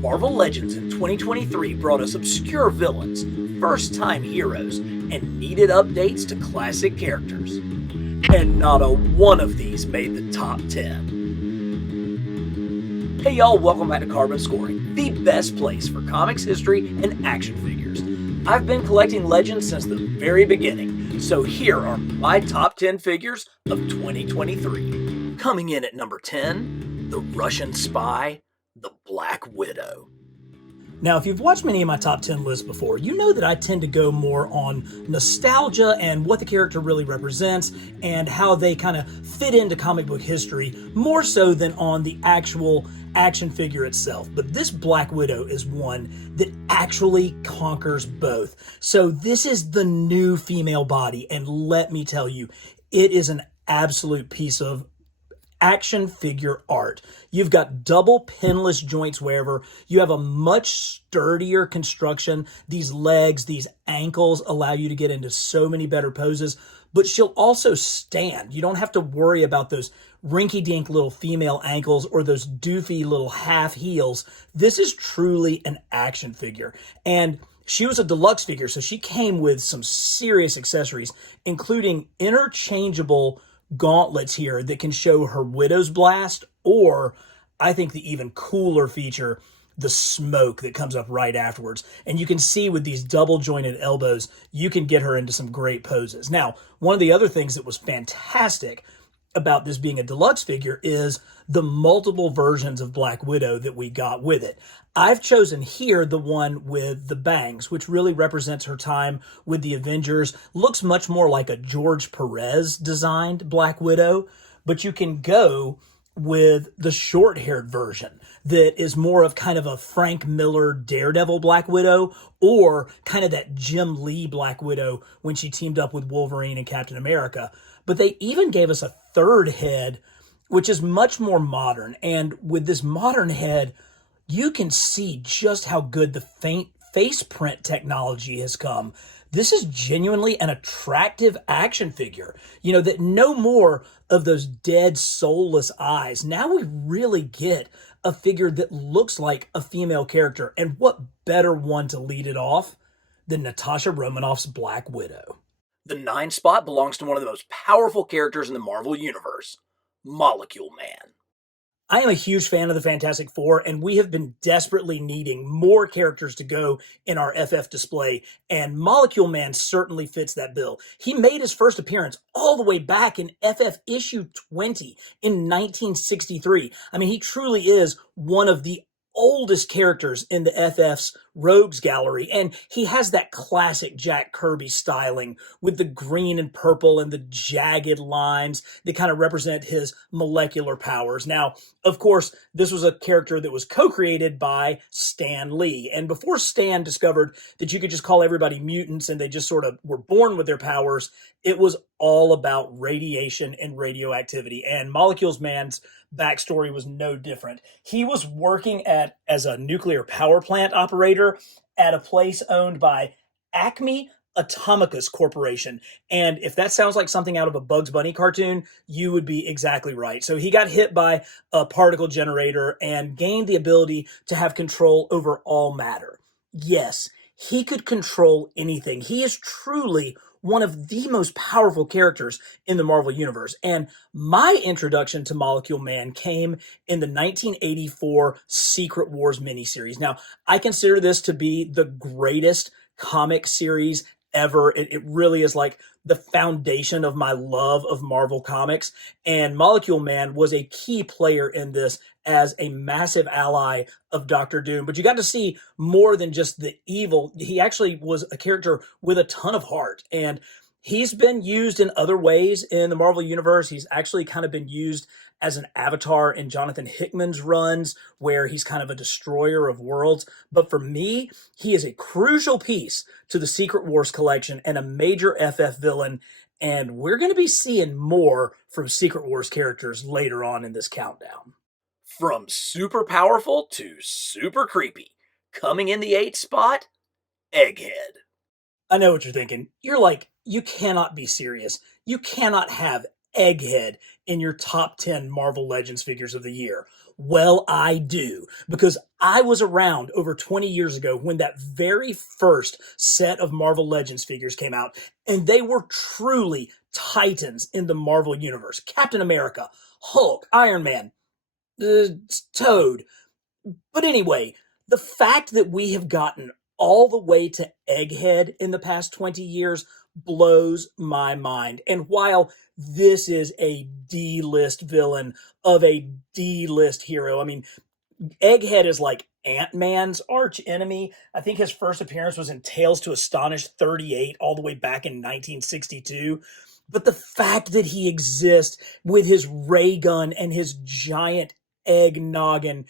Marvel Legends in 2023 brought us obscure villains, first-time heroes, and needed updates to classic characters. And not a one of these made the top 10. Hey y'all, welcome back to Carbon Scoring, the best place for comics history and action figures. I've been collecting Legends since the very beginning, so here are my top 10 figures of 2023. Coming in at number 10, the Russian spy, the Black Widow. Now, if you've watched many of my top 10 lists before, you know that I tend to go more on nostalgia and what the character really represents and how they kind of fit into comic book history, more so than on the actual action figure itself. But this Black Widow is one that actually conquers both. So this is the new female body, and let me tell you, it is an absolute piece of action figure art. You've got double pinless joints wherever. You have a much sturdier construction. These legs, these ankles allow you to get into so many better poses, but she'll also stand. You don't have to worry about those rinky-dink little female ankles or those doofy little half heels. This is truly an action figure. And she was a deluxe figure, so she came with some serious accessories, including interchangeable gauntlets here that can show her Widow's Blast, or I think the even cooler feature, the smoke that comes up right afterwards. And you can see with these double jointed elbows, you can get her into some great poses. Now, one of the other things that was fantastic about this being a deluxe figure is the multiple versions of Black Widow that we got with it. I've chosen here the one with the bangs, which really represents her time with the Avengers. Looks much more like a George Perez designed Black Widow, but you can go with the short-haired version that is more of kind of a Frank Miller Daredevil Black Widow, or kind of that Jim Lee Black Widow when she teamed up with Wolverine and Captain America. But they even gave us a third head, which is much more modern. And with this modern head, you can see just how good the faint face print technology has come. This is genuinely an attractive action figure. You know, that no more of those dead, soulless eyes. Now we really get a figure that looks like a female character. And what better one to lead it off than Natasha Romanoff's Black Widow? The 9 spot belongs to one of the most powerful characters in the Marvel Universe, Molecule Man. I am a huge fan of the Fantastic Four, and we have been desperately needing more characters to go in our FF display, and Molecule Man certainly fits that bill. He made his first appearance all the way back in FF issue 20 in 1963. I mean, he truly is one of the oldest characters in the FF's Rogues Gallery, and he has that classic Jack Kirby styling with the green and purple and the jagged lines that kind of represent his molecular powers. Now, of course, this was a character that was co-created by Stan Lee, and before Stan discovered that you could just call everybody mutants and they just sort of were born with their powers, it was all about radiation and radioactivity, and Molecule Man's backstory was no different. He was working as a nuclear power plant operator at a place owned by Acme Atomicus Corporation. And if that sounds like something out of a Bugs Bunny cartoon, you would be exactly right. So he got hit by a particle generator and gained the ability to have control over all matter. Yes, he could control anything. He is truly one of the most powerful characters in the Marvel Universe. And my introduction to Molecule Man came in the 1984 Secret Wars miniseries. Now, I consider this to be the greatest comic series ever. It really is like the foundation of my love of Marvel Comics. And Molecule Man was a key player in this as a massive ally of Doctor Doom. But you got to see more than just the evil. He actually was a character with a ton of heart. And he's been used in other ways in the Marvel Universe. He's actually kind of been used as an avatar in Jonathan Hickman's runs, where he's kind of a destroyer of worlds. But for me, he is a crucial piece to the Secret Wars collection and a major FF villain. And we're going to be seeing more from Secret Wars characters later on in this countdown. From super powerful to super creepy, coming in the 8th spot, Egghead. I know what you're thinking. You're like, you cannot be serious. You cannot have Egghead in your top 10 Marvel Legends figures of the year. Well, I do, because I was around over 20 years ago when that very first set of Marvel Legends figures came out, and they were truly titans in the Marvel Universe. Captain America, Hulk, Iron Man, Toad. But anyway, the fact that we have gotten all the way to Egghead in the past 20 years blows my mind. And while this is a D-list villain of a D-list hero, I mean, Egghead is like Ant-Man's arch enemy. I think his first appearance was in Tales to Astonish 38 all the way back in 1962. But the fact that he exists with his ray gun and his giant egg noggin,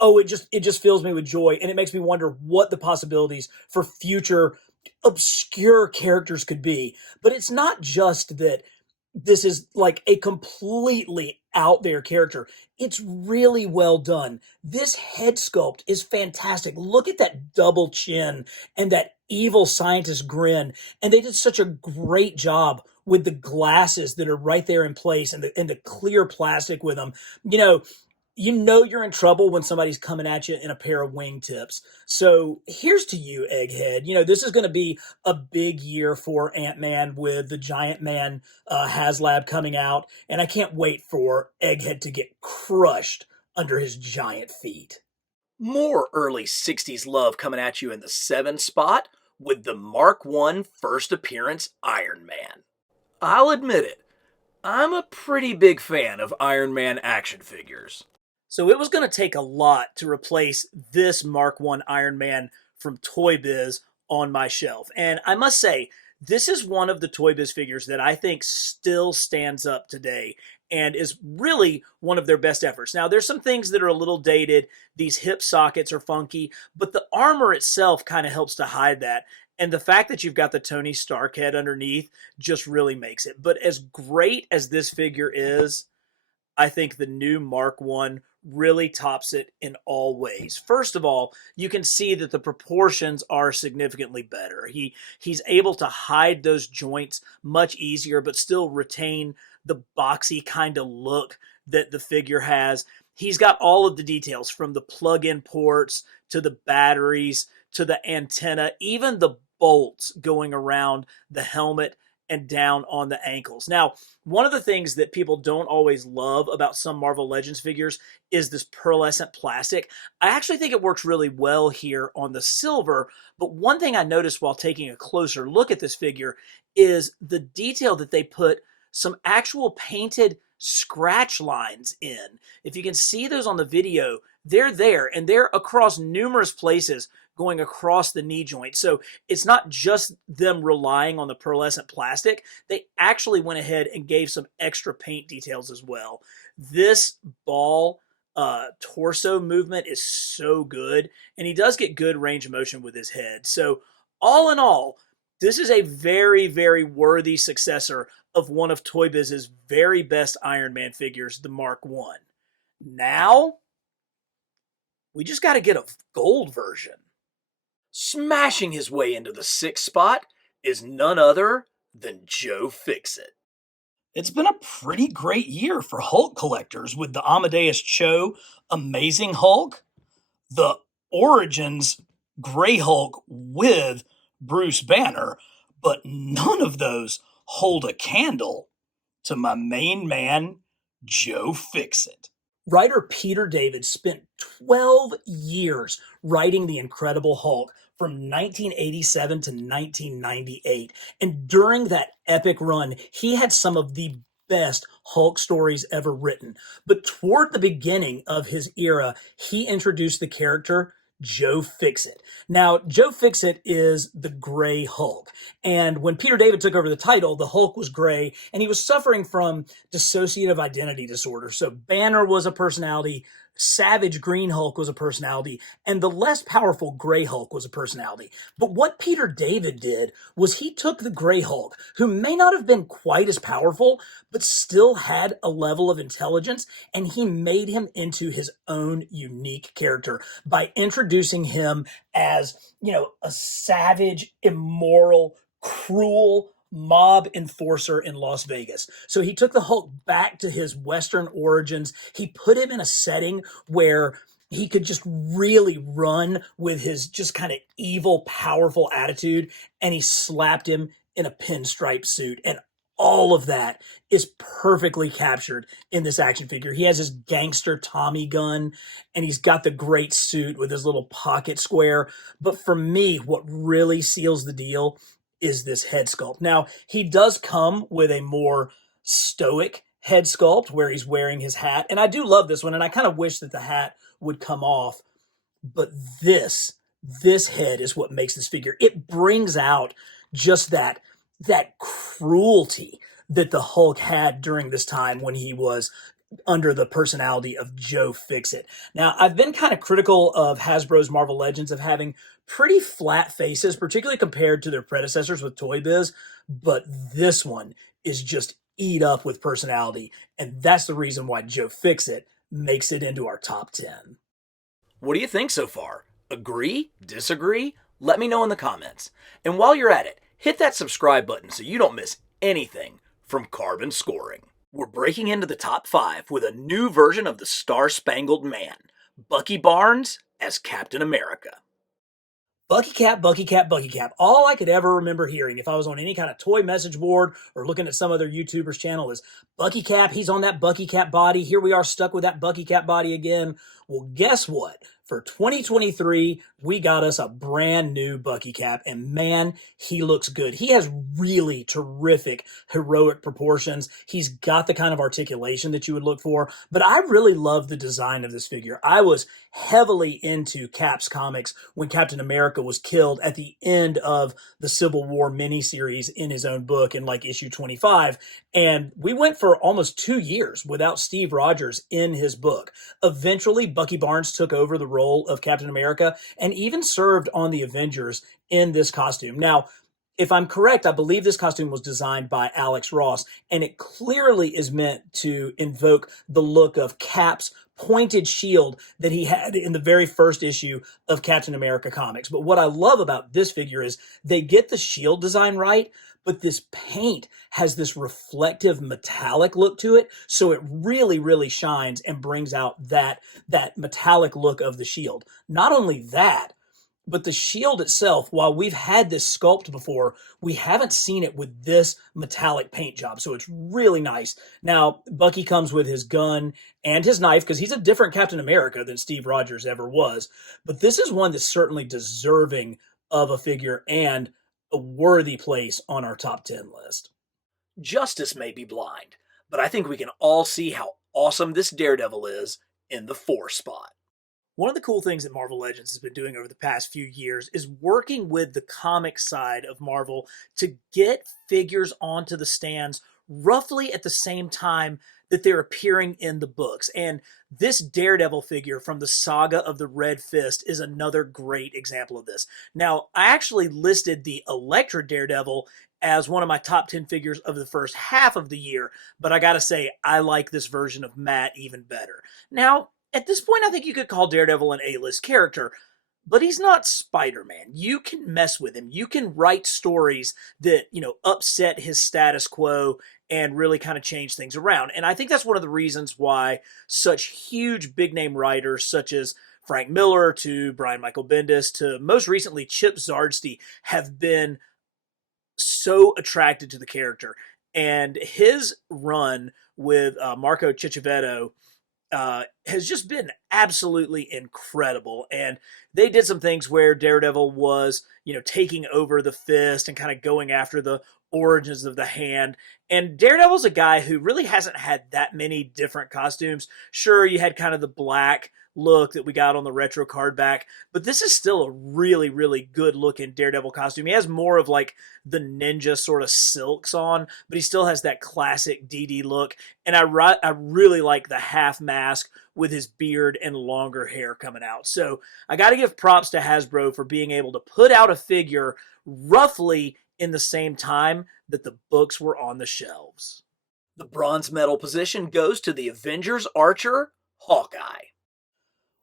oh, it just fills me with joy, and it makes me wonder what the possibilities for future obscure characters could be. But it's not just that this is like a completely out there character. It's really well done. This head sculpt is fantastic. Look at that double chin and that evil scientist grin. And they did such a great job with the glasses that are right there in place, and the clear plastic with them. You know, you're in trouble when somebody's coming at you in a pair of wingtips. So here's to you, Egghead. This is going to be a big year for Ant-Man with the Giant Man HasLab coming out, and I can't wait for Egghead to get crushed under his giant feet. More early 60s love coming at you in the 7 spot with the Mark I first appearance Iron Man. I'll admit it, I'm a pretty big fan of Iron Man action figures. So it was going to take a lot to replace this Mark I Iron Man from Toy Biz on my shelf. And I must say, this is one of the Toy Biz figures that I think still stands up today and is really one of their best efforts. Now, there's some things that are a little dated. These hip sockets are funky, but the armor itself kind of helps to hide that. And the fact that you've got the Tony Stark head underneath just really makes it. But as great as this figure is, I think the new Mark I really tops it in all ways. First of all, you can see that the proportions are significantly better. He's able to hide those joints much easier, but still retain the boxy kind of look that the figure has. He's got all of the details, from the plug-in ports to the batteries to the antenna, even the bolts going around the helmet and down on the ankles. Now, one of the things that people don't always love about some Marvel Legends figures is this pearlescent plastic. I actually think it works really well here on the silver, but one thing I noticed while taking a closer look at this figure is the detail that they put some actual painted scratch lines in. If you can see those on the video, they're there, and they're across numerous places going across the knee joint. So it's not just them relying on the pearlescent plastic. They actually went ahead and gave some extra paint details as well. This ball torso movement is so good, and he does get good range of motion with his head. So all in all, this is a very, very worthy successor of one of Toy Biz's very best Iron Man figures, the Mark I. Now, we just got to get a gold version. Smashing his way into the 6th spot is none other than Joe Fixit. It's been a pretty great year for Hulk collectors, with the Amadeus Cho Amazing Hulk, the Origins Grey Hulk with Bruce Banner, but none of those hold a candle to my main man, Joe Fixit. Writer Peter David spent 12 years writing The Incredible Hulk from 1987 to 1998. And during that epic run, he had some of the best Hulk stories ever written. But toward the beginning of his era, he introduced the character Joe Fixit. Now, Joe Fixit is the Gray Hulk. And when Peter David took over the title, the Hulk was gray, and he was suffering from dissociative identity disorder. So Banner was a personality, Savage Green Hulk was a personality, and the less powerful Gray Hulk was a personality. But what Peter David did was he took the Gray Hulk, who may not have been quite as powerful, but still had a level of intelligence, and he made him into his own unique character by introducing him as, a savage, immoral, cruel mob enforcer in Las Vegas. So he took the Hulk back to his Western origins. He put him in a setting where he could just really run with his just kind of evil, powerful attitude, and he slapped him in a pinstripe suit. And all of that is perfectly captured in this action figure. He has his gangster Tommy gun, and he's got the great suit with his little pocket square. But for me, what really seals the deal is this head sculpt. Now, he does come with a more stoic head sculpt where he's wearing his hat, and I do love this one, and I kind of wish that the hat would come off. But this head is what makes this figure. It brings out just that cruelty that the Hulk had during this time when he was under the personality of Joe Fixit. Now, I've been kind of critical of Hasbro's Marvel Legends of having pretty flat faces, particularly compared to their predecessors with Toy Biz, but this one is just eat up with personality, and that's the reason why Joe Fixit makes it into our top 10. What do you think so far? Agree? Disagree? Let me know in the comments. And while you're at it, hit that subscribe button so you don't miss anything from Carbon Scoring. We're breaking into the top 5 with a new version of the Star-Spangled Man, Bucky Barnes as Captain America. Bucky Cap, Bucky Cap, Bucky Cap. All I could ever remember hearing if I was on any kind of toy message board or looking at some other YouTuber's channel is Bucky Cap, he's on that Bucky Cap body. Here we are stuck with that Bucky Cap body again. Well, guess what? For 2023, we got us a brand new Bucky Cap, and man, he looks good. He has really terrific heroic proportions. He's got the kind of articulation that you would look for, but I really love the design of this figure. I was heavily into Cap's comics when Captain America was killed at the end of the Civil War miniseries in his own book in like issue 25, and we went for almost 2 years without Steve Rogers in his book. Eventually, Bucky Barnes took over the role of Captain America and even served on the Avengers in this costume. Now, if I'm correct, I believe this costume was designed by Alex Ross, and it clearly is meant to invoke the look of Cap's pointed shield that he had in the very first issue of Captain America comics. But what I love about this figure is they get the shield design right, but this paint has this reflective metallic look to it, so it really, really shines and brings out that metallic look of the shield. Not only that, but the shield itself, while we've had this sculpt before, we haven't seen it with this metallic paint job, so it's really nice. Now, Bucky comes with his gun and his knife, because he's a different Captain America than Steve Rogers ever was, but this is one that's certainly deserving of a figure and a worthy place on our top 10 list. Justice may be blind, but I think we can all see how awesome this Daredevil is in the 4 spot. One of the cool things that Marvel Legends has been doing over the past few years is working with the comic side of Marvel to get figures onto the stands roughly at the same time that they're appearing in the books. And this Daredevil figure from the Saga of the Red Fist is another great example of this. Now, I actually listed the Elektra Daredevil as one of my top 10 figures of the first half of the year, but I gotta say, I like this version of Matt even better. Now, at this point, I think you could call Daredevil an A-list character, but he's not Spider-Man. You can mess with him. You can write stories that, upset his status quo and really kind of change things around. And I think that's one of the reasons why such huge big-name writers such as Frank Miller to Brian Michael Bendis to most recently Chip Zdarsky have been so attracted to the character. And his run with Marco Ciccivetto has just been absolutely incredible. And they did some things where Daredevil was, taking over the fist and kind of going after the origins of the hand. And Daredevil's a guy who really hasn't had that many different costumes. Sure, you had kind of the black look that we got on the retro card back, but this is still a really, really good looking Daredevil costume. He has more of like the ninja sort of silks on, but he still has that classic DD look. And I really like the half mask with his beard and longer hair coming out. So I got to give props to Hasbro for being able to put out a figure roughly in the same time that the books were on the shelves. The bronze medal position goes to the Avengers Archer, Hawkeye.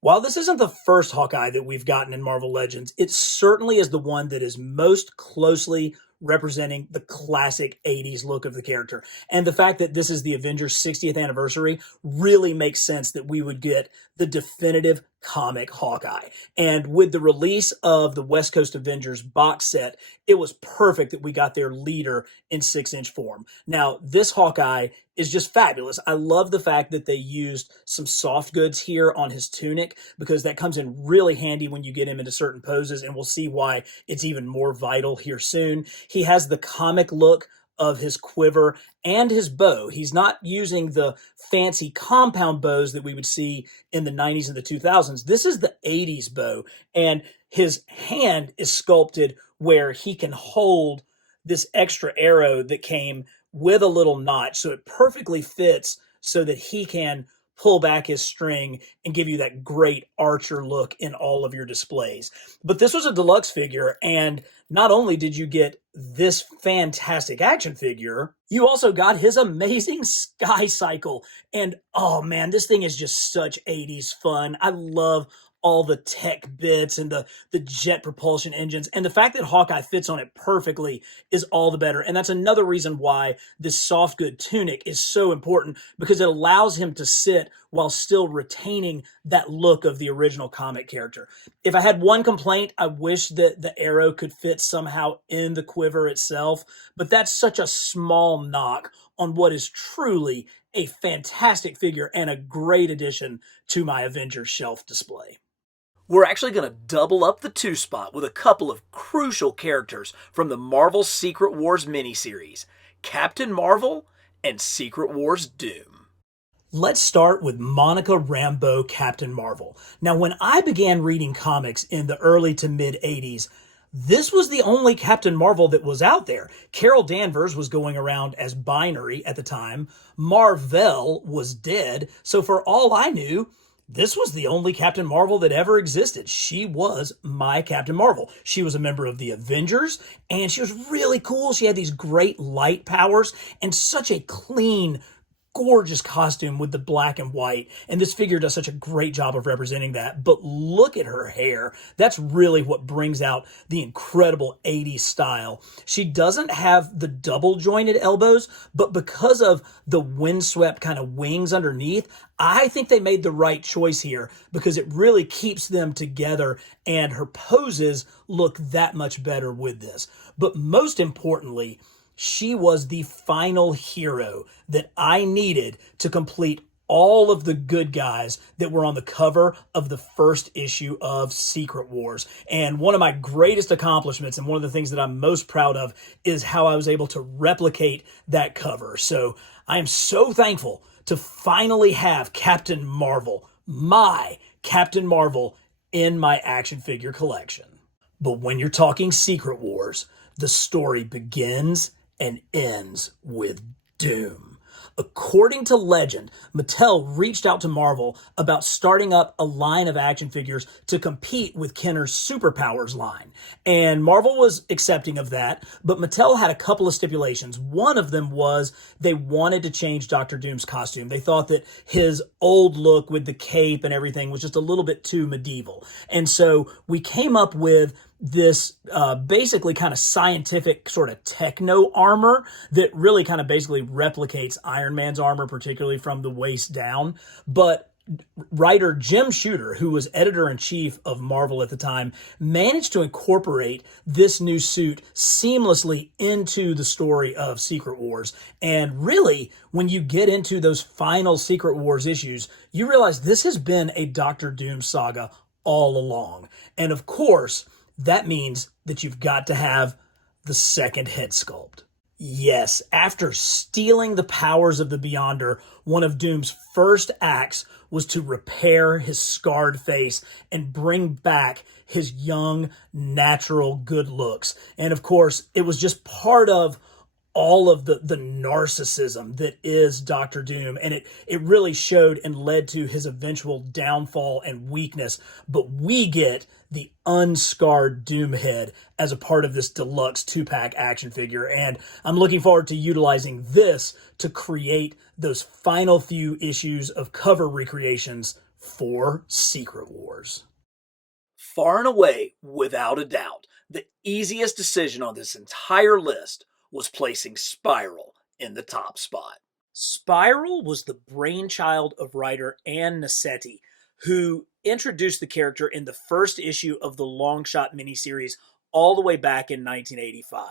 While this isn't the first Hawkeye that we've gotten in Marvel Legends, it certainly is the one that is most closely representing the classic 80s look of the character. And the fact that this is the Avengers 60th anniversary really makes sense that we would get the definitive comic Hawkeye. And with the release of the West Coast Avengers box set, it was perfect that we got their leader in 6-inch form. Now, this Hawkeye is just fabulous. I love the fact that they used some soft goods here on his tunic, because that comes in really handy when you get him into certain poses, and we'll see why it's even more vital here soon. He has the comic look of his quiver and his bow. He's not using the fancy compound bows that we would see in the 90s and the 2000s. This is the 80s bow, and his hand is sculpted where he can hold this extra arrow that came with a little notch, so it perfectly fits so that he can pull back his string and give you that great archer look in all of your displays. But this was a deluxe figure, and not only did you get this fantastic action figure, you also got his amazing Sky Cycle. And oh man, this thing is just such 80s fun. I love all the tech bits and the jet propulsion engines, and the fact that Hawkeye fits on it perfectly is all the better. And that's another reason why this soft good tunic is so important, because it allows him to sit while still retaining that look of the original comic character. If I had one complaint, I wish that the arrow could fit somehow in the quiver itself, but that's such a small knock on what is truly a fantastic figure and a great addition to my Avengers shelf display. We're actually going to double up the 2 spot with a couple of crucial characters from the Marvel Secret Wars miniseries, Captain Marvel and Secret Wars Doom. Let's start with Monica Rambeau Captain Marvel. Now, when I began reading comics in the early to mid 80s, this was the only Captain Marvel that was out there. Carol Danvers was going around as Binary at the time. Marvel was dead, so for all I knew, this was the only Captain Marvel that ever existed. She was my Captain Marvel. She was a member of the Avengers, and she was really cool. She had these great light powers and such a clean, gorgeous costume with the black and white, and this figure does such a great job of representing that. But look at her hair. That's really what brings out the incredible 80s style. She doesn't have the double jointed elbows, but because of the windswept kind of wings underneath, I think they made the right choice here, because it really keeps them together and her poses look that much better with this. But most importantly, she was the final hero that I needed to complete all of the good guys that were on the cover of the first issue of Secret Wars. And one of my greatest accomplishments, and one of the things that I'm most proud of, is how I was able to replicate that cover. So I am so thankful to finally have Captain Marvel, my Captain Marvel, in my action figure collection. But when you're talking Secret Wars, the story begins and ends with Doom. According to legend, Mattel reached out to Marvel about starting up a line of action figures to compete with Kenner's Superpowers line. And Marvel was accepting of that, but Mattel had a couple of stipulations. One of them was they wanted to change Dr. Doom's costume. They thought that his old look with the cape and everything was just a little bit too medieval. And so we came up with this basically kind of scientific sort of techno armor that really kind of basically replicates Iron Man's armor, particularly from the waist down. But writer Jim Shooter, who was editor-in-chief of Marvel at the time, managed to incorporate this new suit seamlessly into the story of Secret Wars. And really, when you get into those final Secret Wars issues, you realize this has been a Doctor Doom saga all along. And of course, that means that you've got to have the second head sculpt. Yes, after stealing the powers of the Beyonder, one of Doom's first acts was to repair his scarred face and bring back his young, natural good looks. And of course, it was just part of all of the narcissism that is Doctor Doom. And it really showed and led to his eventual downfall and weakness. But we get the unscarred Doom head as a part of this deluxe 2-pack action figure. And I'm looking forward to utilizing this to create those final few issues of cover recreations for Secret Wars. Far and away, without a doubt, The easiest decision on this entire list was placing Spiral in the top spot. Spiral was the brainchild of writer Ann Nessetti, who introduced the character in the first issue of the Longshot miniseries all the way back in 1985.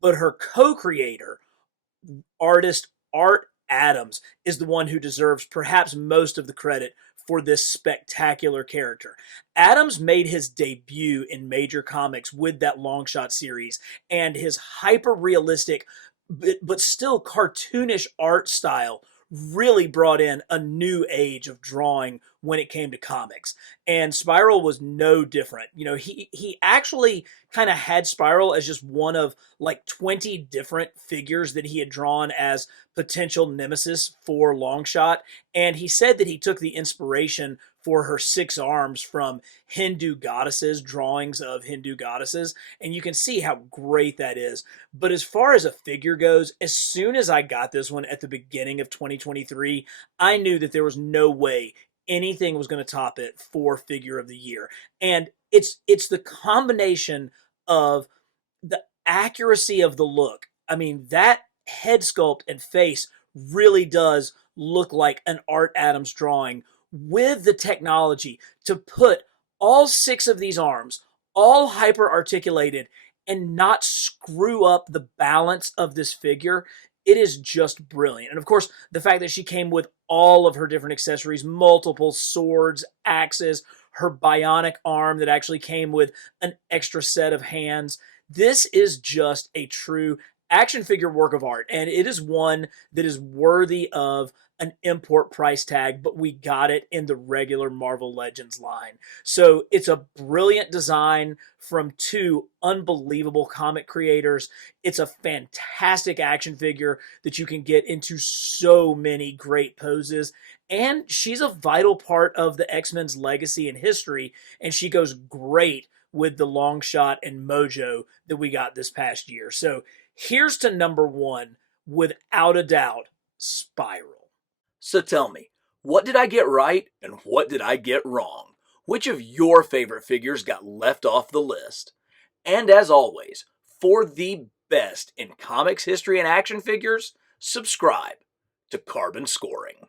But her co-creator, artist Art Adams, is the one who deserves perhaps most of the credit for this spectacular character. Adams made his debut in Major Comics with that Longshot series, and his hyper realistic but still cartoonish art style really brought in a new age of drawing when it came to comics. And Spiral was no different. You know, he actually kind of had Spiral as just one of like 20 different figures that he had drawn as potential nemesis for Longshot. And he said that he took the inspiration for her six arms from Hindu goddesses, drawings of Hindu goddesses. And you can see how great that is. But as far as a figure goes, as soon as I got this one at the beginning of 2023, I knew that there was no way anything was going to top it for figure of the year. And it's the combination of the accuracy of the look. I mean, that head sculpt and face really does look like an Art Adams drawing, with the technology to put all six of these arms all hyper articulated and not screw up the balance of this figure. It is just brilliant. And of course, the fact that she came with all of her different accessories, multiple swords, axes, her bionic arm that actually came with an extra set of hands. This is just a true action figure work of art, and it is one that is worthy of an import price tag, but we got it in the regular Marvel Legends line. So it's a brilliant design from two unbelievable comic creators. It's a fantastic action figure that you can get into so many great poses. And she's a vital part of the X-Men's legacy and history, and she goes great with the Longshot and Mojo that we got this past year. So here's to number one, without a doubt, Spiral. So tell me, what did I get right and what did I get wrong? Which of your favorite figures got left off the list? And as always, for the best in comics history and action figures, subscribe to Carbon Scoring.